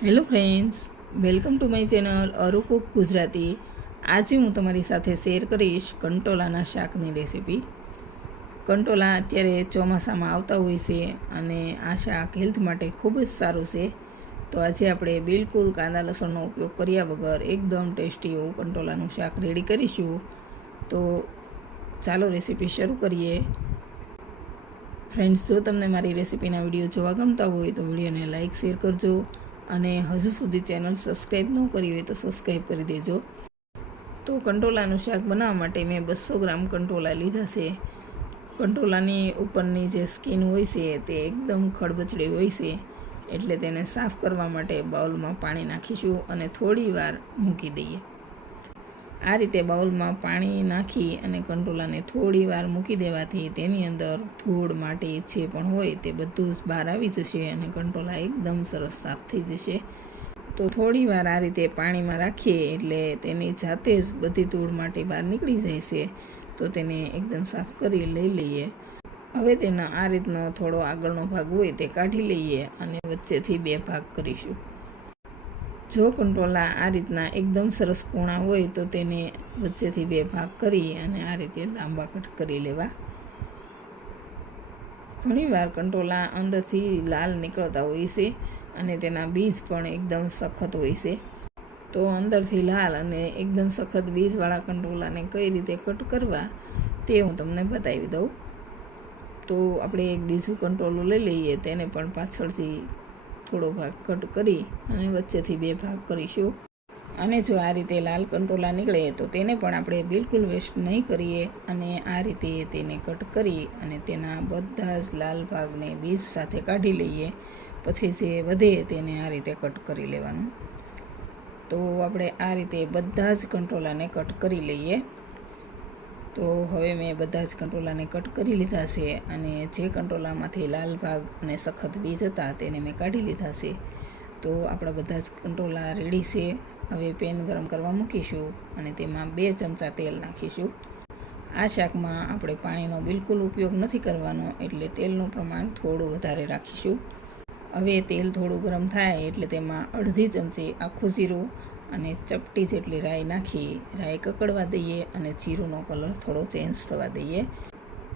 Hello friends, welcome to my channel Aru cook Gujarati. આજે હું તમારી સાથે શેર કરીશ કંટોલાના શાકની રેસીપી. કંટોલા અત્યારે ચોમાસામાં આવતા હોય છે અને આ શાક હેલ્થ માટે ખૂબ જ સારું છે. તો આજે આપણે બિલકુલ કાંદા લસણનો ઉપયોગ કર્યા વગર એકદમ ટેસ્ટી એવું કંટોલાનું શાક રેડી કરીશું. તો ચાલો રેસીપી શરૂ કરીએ. ફ્રેન્ડ્સ, જો તમને મારી રેસીપીના વિડીયો જોવા ગમતા હોય તો વિડીયોને લાઇક શેર કરજો અને હજુ સુધી ચેનલ સબસ્ક્રાઈબ ન કરી હોય તો સબસ્ક્રાઈબ કરી દેજો. તો કંટોલાનું શાક બનાવવા માટે મેં 200 ગ્રામ કંટોલા લીધા છે. કંટોલાની ઉપરની જે સ્કિન હોય છે તે એકદમ ખડબચડી હોય છે, એટલે તેને સાફ કરવા માટે બાઉલમાં પાણી નાખીશું અને થોડી વાર મૂકી દઈએ. આ રીતે બાઉલમાં પાણી નાખી અને કંટોલાને થોડી વાર મૂકી દેવાથી તેની અંદર ધૂળ માટી જે પણ હોય તે બધું જ બહાર આવી જશે અને કંટોલા એકદમ સરસ સાફ થઈ જશે. તો થોડી વાર આ રીતે પાણીમાં રાખીએ એટલે તેની જાતે જ બધી ધૂળ માટી બહાર નીકળી જાય છે. તો તેને એકદમ સાફ કરી લઈ લઈએ. હવે તેનો આ રીતનો થોડો આગળનો ભાગ હોય તે કાઢી લઈએ અને વચ્ચેથી 2 ભાગ કરીશું. જો કંટોલા આ રીતના એકદમ સરસ કૂણા હોય તો તેને વચ્ચેથી 2 ભાગ કરી અને આ રીતે લાંબા કટ કરી લેવા. ઘણીવાર કંટોલા અંદરથી લાલ નીકળતા હોય છે અને તેના બીજ પણ એકદમ સખત હોય છે. તો અંદરથી લાલ અને એકદમ સખત બીજવાળા કંટોલાને કઈ રીતે કટ કરવા તે હું તમને બતાવી દઉં. તો આપણે એક બીજું કંટોલું લઈ લઈએ, તેને પણ પાછળથી થોડો ભાગ કટ કરી અને વચ્ચેથી 2 ભાગ કરીશું. અને જો આ રીતે લાલ કંટોલા નીકળે તો તેને પણ આપણે બિલકુલ વેસ્ટ નહીં કરીએ અને આ રીતે તેને કટ કરી અને તેના બધા જ લાલ ભાગને બીજ સાથે કાઢી લઈએ. પછી જે વધે તેને આ રીતે કટ કરી લેવાનું. તો આપણે આ રીતે બધા જ કંટોલાને કટ કરી લઈએ. તો હવે મેં બધા જ કંટોલાને કટ કરી લીધા છે અને જે કંટોલામાંથી લાલ ભાગ અને સખત બીજ હતા તેને મેં કાઢી લીધા છે. તો આપણા બધા જ કંટોલા રેડી છે. હવે પેન ગરમ કરવા મૂકીશું અને તેમાં 2 ચમચા તેલ નાખીશું. આ શાકમાં આપણે પાણીનો બિલકુલ ઉપયોગ નથી કરવાનો, એટલે તેલનું પ્રમાણ થોડું વધારે રાખીશું. હવે તેલ થોડું ગરમ થાય એટલે તેમાં અડધી ચમચી આખું જીરું અને ચપટી જેટલી રાઈ નાખી રાઈ કકડવા દઈએ અને જીરુંનો કલર થોડો ચેન્જ થવા દઈએ.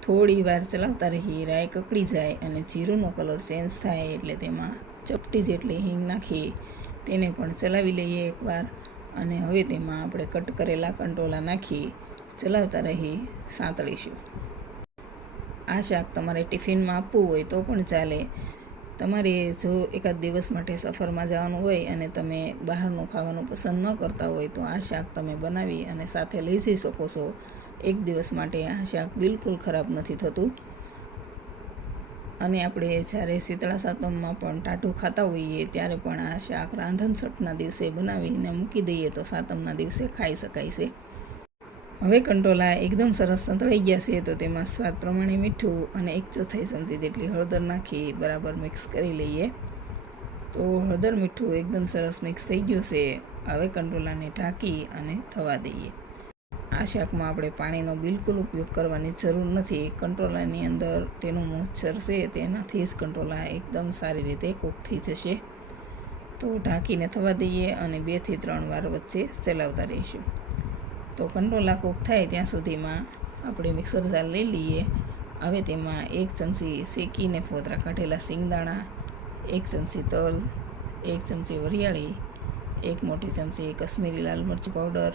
થોડી વાર ચલાવતા રહી. રાઈ કકડી જાય અને જીરુંનો કલર ચેન્જ થાય એટલે તેમાં ચપટી જેટલી હિંગ નાખી તેને પણ ચલાવી લઈએ એકવાર. અને હવે તેમાં આપણે કટ કરેલા કંટોલા નાખી ચલાવતા રહી સાંતળીશું. આ શાક તમારે ટિફિનમાં આપવું હોય તો પણ ચાલે. તમારે જો એકાદ દિવસ માટે સફરમાં જવાનું હોય અને તમે બહારનું ખાવાનું પસંદ ન કરતા હોય તો આ શાક તમે બનાવી અને સાથે લઈ જઈ શકો છો. એક દિવસ માટે આ શાક બિલકુલ ખરાબ નથી થતું. અને આપણે જ્યારે શીતળા સાતમમાં પણ ટાઢું ખાતા હોઈએ ત્યારે પણ આ શાક રાંધણછઠના દિવસે બનાવીને મૂકી દઈએ તો સાતમના દિવસે ખાઈ શકાય છે. હવે કંટોલા એકદમ સરસ સંતળાઈ ગયા છે તો તેમાં સ્વાદ પ્રમાણે મીઠું અને 1/4 ચમચી જેટલી હળદર નાખી બરાબર મિક્સ કરી લઈએ. તો હળદર મીઠું એકદમ સરસ મિક્સ થઈ ગયું છે. હવે કંટોલાને ઢાંકી અને થવા દઈએ. આ શાકમાં આપણે પાણીનો બિલકુલ ઉપયોગ કરવાની જરૂર નથી. કંટોલાની અંદર તેનું મોઇશ્ચર છે તેનાથી જ કંટોલા એકદમ સારી રીતે કૂક થઈ જશે. તો ઢાંકીને થવા દઈએ અને 2 થી 3 વાર વચ્ચે ચલાવતા રહીશું. તો કંટોલા કૂક થાય ત્યાં સુધીમાં આપણે મિક્સર જાર લઈ લઈએ. હવે તેમાં 1 ચમચી શેકીને ફોતરા કાઢેલા સિંગદાણા, 1 ચમચી તલ, 1 ચમચી વરિયાળી, 1 મોટી ચમચી કશ્મીરી લાલ મરચું પાવડર,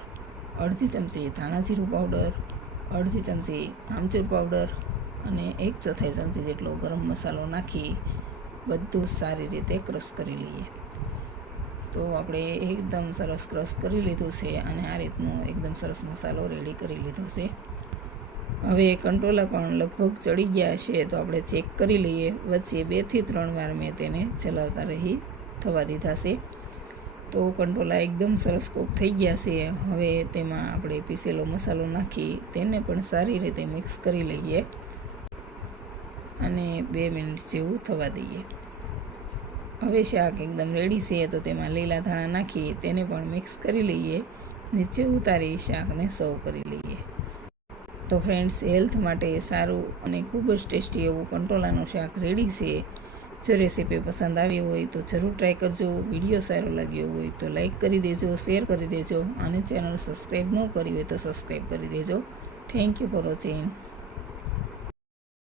અડધી ચમચી ધાણા જીરું પાવડર, અડધી ચમચી આમચૂર પાવડર અને 1/4 ચમચી જેટલો ગરમ મસાલો નાખી બધું સારી રીતે ક્રશ કરી લઈએ. તો આપણે એકદમ સરસ ક્રશ કરી લીધું છે અને આ રીતનો એકદમ સરસ મસાલો રેડી કરી લીધો છે. હવે કંટોલા પણ લગભગ ચડી ગયા છે તો આપણે ચેક કરી લઈએ. વચ્ચે 2 થી 3 વાર મેં તેને ચલાવતા રહી થવા દીધા છે. તો કંટોલા એકદમ સરસ કૂક થઈ ગયા છે. હવે તેમાં આપણે પીસેલો મસાલો નાખી તેને પણ સારી રીતે મિક્સ કરી લઈએ અને 2 મિનિટ જેવું થવા દઈએ. હવે શાક એકદમ રેડી છે તો તેમાં લીલા ધાણા નાખી તેને પણ મિક્સ કરી લઈએ. નીચે ઉતારી શાકને સર્વ કરી લઈએ. તો ફ્રેન્ડ્સ, હેલ્થ માટે સારું અને ખૂબ જ ટેસ્ટી એવું કંટોલાનું શાક રેડી છે. જો રેસીપી પસંદ આવી હોય તો જરૂર ટ્રાય કરજો. વિડીયો સારો લાગ્યો હોય તો લાઈક કરી દેજો, શેર કરી દેજો અને ચેનલ સબસ્ક્રાઈબ ન કરી હોય તો સબસ્ક્રાઈબ કરી દેજો. Thank you for watching.